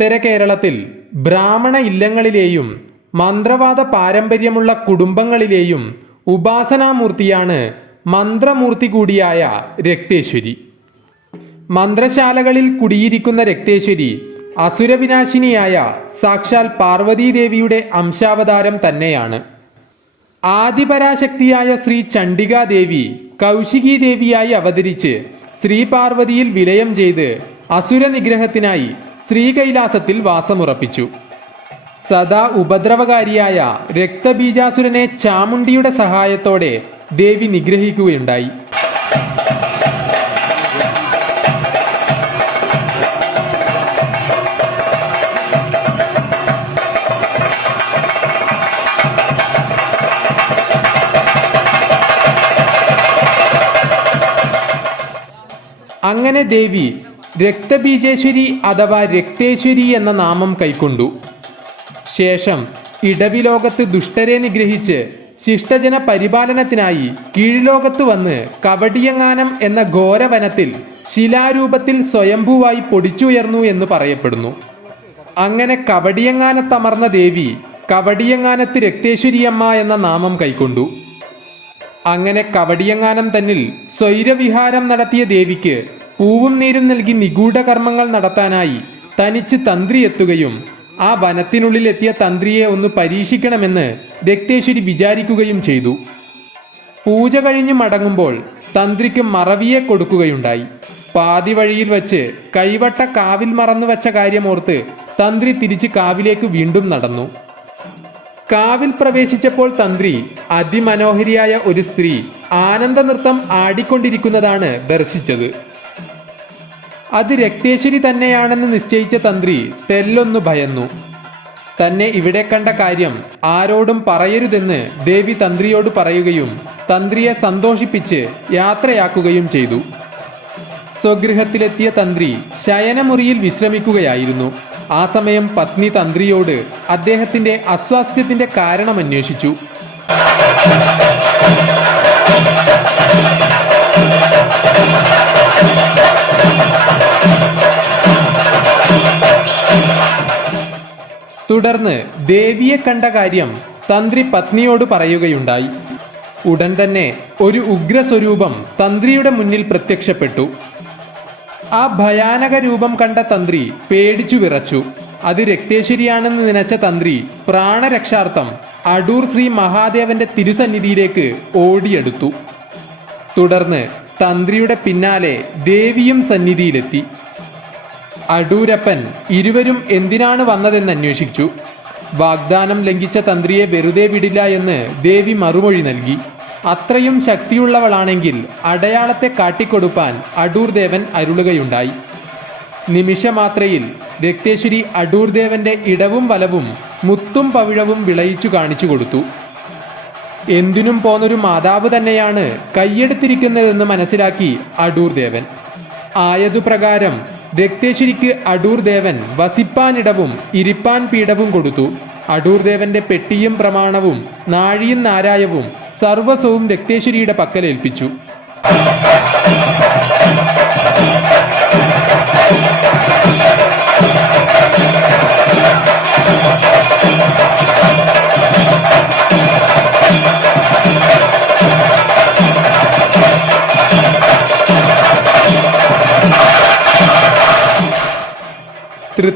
ഉത്തര കേരളത്തിൽ ബ്രാഹ്മണ ഇല്ലങ്ങളിലെയും മന്ത്രവാദ പാരമ്പര്യമുള്ള കുടുംബങ്ങളിലെയും ഉപാസനാമൂർത്തിയാണ് മന്ത്രമൂർത്തി കൂടിയായ രക്തേശ്വരി. മന്ത്രശാലകളിൽ കുടിയിരിക്കുന്ന രക്തേശ്വരി അസുരവിനാശിനിയായ സാക്ഷാൽ പാർവതീദേവിയുടെ അംശാവതാരം തന്നെയാണ്. ആദിപരാശക്തിയായ ശ്രീ ചണ്ഡികാദേവി കൗശികീദേവിയായി അവതരിച്ച് ശ്രീ പാർവതിയിൽ വിലയം ചെയ്ത് അസുര നിഗ്രഹത്തിനായി ശ്രീകൈലാസത്തിൽ വാസമുറപ്പിച്ചു. സദാ ഉപദ്രവകാരിയായ രക്തബീജാസുരനെ ചാമുണ്ടിയുടെ സഹായത്തോടെ ദേവി നിഗ്രഹിക്കുകയുണ്ടായി. അങ്ങനെ ദേവി രക്തബീജേശ്വരി അഥവാ രക്തേശ്വരി എന്ന നാമം കൈക്കൊണ്ടു. ശേഷം ഇടവിലോകത്ത് ദുഷ്ടരെ നിഗ്രഹിച്ച് ശിഷ്ടജന പരിപാലനത്തിനായി കീഴ്ലോകത്ത് വന്ന് കവടിയങ്ങാനം എന്ന ഘോരവനത്തിൽ ശിലാരൂപത്തിൽ സ്വയംഭൂവായി പൊടിച്ചുയർന്നു എന്ന് പറയപ്പെടുന്നു. അങ്ങനെ കവടിയങ്ങാനത്തമർന്ന ദേവി കവടിയങ്ങാനത്ത് രക്തേശ്വരിയമ്മ എന്ന നാമം കൈക്കൊണ്ടു. അങ്ങനെ കവടിയങ്ങാനം തന്നിൽ സ്വൈരവിഹാരം നടത്തിയ ദേവിക്ക് പൂവും നീരും നൽകി നിഗൂഢ കർമ്മങ്ങൾ നടത്താനായി തനിച്ച് തന്ത്രി എത്തുകയും ആ വനത്തിനുള്ളിൽ എത്തിയ തന്ത്രിയെ ഒന്ന് പരീക്ഷിക്കണമെന്ന് രക്തേശ്വരി വിചാരിക്കുകയും ചെയ്തു. പൂജ കഴിഞ്ഞ് മടങ്ങുമ്പോൾ തന്ത്രിക്ക് മറവിയെ കൊടുക്കുകയുണ്ടായി. പാതി വഴിയിൽ വച്ച് കൈവട്ട കാവിൽ മറന്നു വെച്ച കാര്യമോർത്ത് തന്ത്രി തിരിച്ച് കാവിലേക്ക് വീണ്ടും നടന്നു. കാവിൽ പ്രവേശിച്ചപ്പോൾ തന്ത്രി അതിമനോഹരിയായ ഒരു സ്ത്രീ ആനന്ദ നൃത്തം ആടിക്കൊണ്ടിരിക്കുന്നതാണ് ദർശിച്ചത്. അത് രക്തേശ്വരി തന്നെയാണെന്ന് നിശ്ചയിച്ച തന്ത്രി തെല്ലൊന്നു ഭയന്നു. തന്നെ ഇവിടെ കണ്ട കാര്യം ആരോടും പറയരുതെന്ന് ദേവി തന്ത്രിയോട് പറയുകയും തന്ത്രിയെ സന്തോഷിപ്പിച്ച് യാത്രയാക്കുകയും ചെയ്തു. സ്വഗൃഹത്തിലെത്തിയ തന്ത്രി ശയനമുറിയിൽ വിശ്രമിക്കുകയായിരുന്നു. ആ സമയം പത്നി തന്ത്രിയോട് അദ്ദേഹത്തിന്റെ അസ്വാസ്ഥ്യത്തിന്റെ കാരണം അന്വേഷിച്ചു. തുടർന്ന് ദേവിയെ കണ്ട കാര്യം തന്ത്രി പത്നിയോട് പറയുകയുണ്ടായി. ഉടൻ തന്നെ ഒരു ഉഗ്രസ്വരൂപം തന്ത്രിയുടെ മുന്നിൽ പ്രത്യക്ഷപ്പെട്ടു. ആ ഭയാനക രൂപം കണ്ട തന്ത്രി പേടിച്ചു വിറച്ചു. അത് രക്തേശ്വരിയാണെന്ന് നനച്ച തന്ത്രി പ്രാണരക്ഷാർത്ഥം അടൂർ ശ്രീ മഹാദേവന്റെ തിരുസന്നിധിയിലേക്ക് ഓടിയെടുത്തു. തുടർന്ന് തന്ത്രിയുടെ പിന്നാലെ ദേവിയും സന്നിധിയിലെത്തി. അടൂരപ്പൻ ഇരുവരും എന്തിനാണ് വന്നതെന്ന് അന്വേഷിച്ചു. വാഗ്ദാനം ലംഘിച്ച തന്ത്രിയെ വെറുതെ വിടില്ല എന്ന് ദേവി മറുമൊഴി നൽകി. അത്രയും ശക്തിയുള്ളവളാണെങ്കിൽ അടയാളത്തെ കാട്ടിക്കൊടുപ്പാൻ അടൂർ ദേവൻ അരുളുകയുണ്ടായി. നിമിഷമാത്രയിൽ രക്തേശ്വരി അടൂർ ദേവന്റെ ഇടവും വലവും മുത്തും പവിഴവും വിളയിച്ചു കാണിച്ചു കൊടുത്തു. എന്തിനും പോന്നൊരു മാതാവ് തന്നെയാണ് കൈയെടുത്തിരിക്കുന്നതെന്ന് മനസ്സിലാക്കി അടൂർ ദേവൻ ആയതുപ്രകാരം രക്തേശ്വരിക്ക് അടൂർ ദേവൻ വസിപ്പാനിടവും ഇരിപ്പാൻ പീഠവും കൊടുത്തു. അടൂർ ദേവന്റെ പെട്ടിയും പ്രമാണവും നാഴിയും നാരായവും സർവസ്വവും രക്തേശ്വരിയുടെ പക്കലേൽപ്പിച്ചു.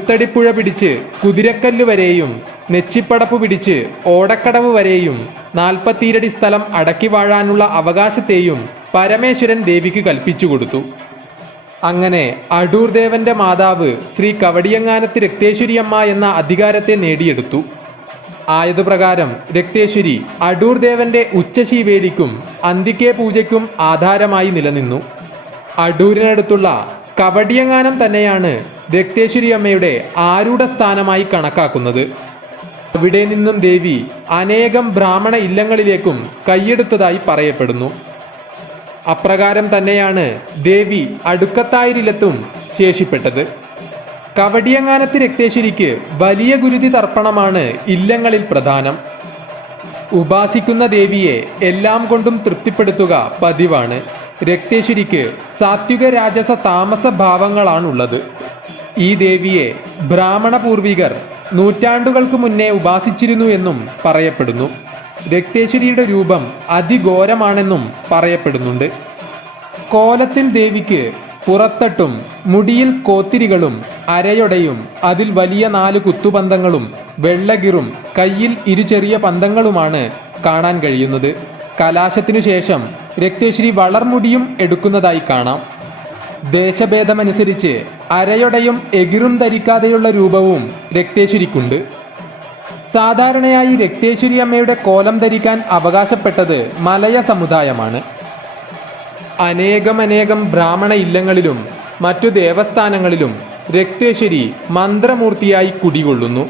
തൃത്തടിപ്പുഴ പിടിച്ച് കുതിരക്കല്ല് വരെയും നെച്ചിപ്പടപ്പ് പിടിച്ച് ഓടക്കടവ് വരെയും നാൽപ്പത്തിരടി സ്ഥലം അടക്കി വാഴാനുള്ള അവകാശത്തെയും പരമേശ്വരൻ ദേവിക്ക് കൽപ്പിച്ചു കൊടുത്തു. അങ്ങനെ അടൂർ ദേവന്റെ മാതാവ് ശ്രീ കവടിയങ്ങാനത്ത് രക്തേശ്വരിയമ്മ എന്ന അധികാരത്തെ നേടിയെടുത്തു. ആയതുപ്രകാരം രക്തേശ്വരി അടൂർ ദേവന്റെ ഉച്ചശീവേലിക്കും അന്തിക്കേ പൂജയ്ക്കും ആധാരമായി നിലനിന്നു. അടൂരിനടുത്തുള്ള കവടിയങ്ങാനം തന്നെയാണ് രക്തേശ്വരി അമ്മയുടെ ആരുടെ സ്ഥാനമായി കണക്കാക്കുന്നത്. അവിടെ നിന്നും ദേവി അനേകം ബ്രാഹ്മണ ഇല്ലങ്ങളിലേക്കും കൈയെടുത്തതായി പറയപ്പെടുന്നു. അപ്രകാരം തന്നെയാണ് ദേവി അടുക്കത്തായിരിലെത്തും ശേഷിപ്പെട്ടത്. കവടിയങ്ങാനത്ത് രക്തേശ്വരിക്ക് വലിയ ഗുരുതി തർപ്പണമാണ് ഇല്ലങ്ങളിൽ പ്രധാനം. ഉപാസിക്കുന്ന ദേവിയെ എല്ലാം കൊണ്ടും തൃപ്തിപ്പെടുത്തുക പതിവാണ്. രക്തേശ്വരിക്ക് സാത്വിക രാജസ താമസ ഭാവങ്ങളാണുള്ളത്. ഈ ദേവിയെ ബ്രാഹ്മണ പൂർവികർ നൂറ്റാണ്ടുകൾക്ക് മുന്നേ ഉപാസിച്ചിരുന്നു എന്നും പറയപ്പെടുന്നു. രക്തേശ്വരിയുടെ രൂപം അതിഘോരമാണെന്നും പറയപ്പെടുന്നുണ്ട്. കോലത്തിൽ ദേവിക്ക് പുറത്തട്ടും മുടിയിൽ കോത്തിരികളും അരയൊടയും അതിൽ വലിയ നാല് കുത്തുപന്തങ്ങളും വെള്ളകിറും കയ്യിൽ ഇരു ചെറിയ പന്തങ്ങളുമാണ് കാണാൻ കഴിയുന്നത്. കലാശത്തിനു ശേഷം രക്തേശ്വരി വളർമുടിയും എടുക്കുന്നതായി കാണാം. ദേശഭേദമനുസരിച്ച് അരയൊടയും എകിറും ധരിക്കാതെയുള്ള രൂപവും രക്തേശ്വരിക്കുണ്ട് സാധാരണയായി രക്തേശ്വരി അമ്മയുടെ കോലം ധരിക്കാൻ അവകാശപ്പെട്ടത് മലയ സമുദായമാണ്. അനേകമനേകം ബ്രാഹ്മണ ഇല്ലങ്ങളിലും മറ്റു ദേവസ്ഥാനങ്ങളിലും രക്തേശ്വരി മന്ത്രമൂർത്തിയായി കുടികൊള്ളുന്നു.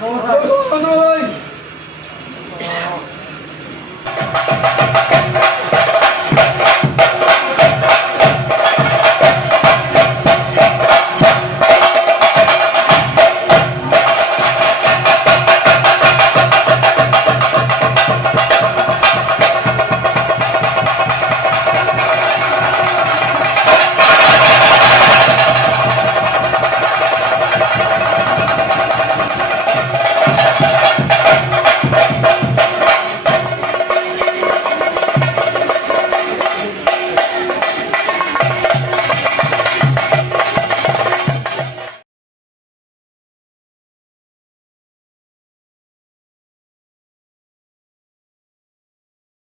どうだ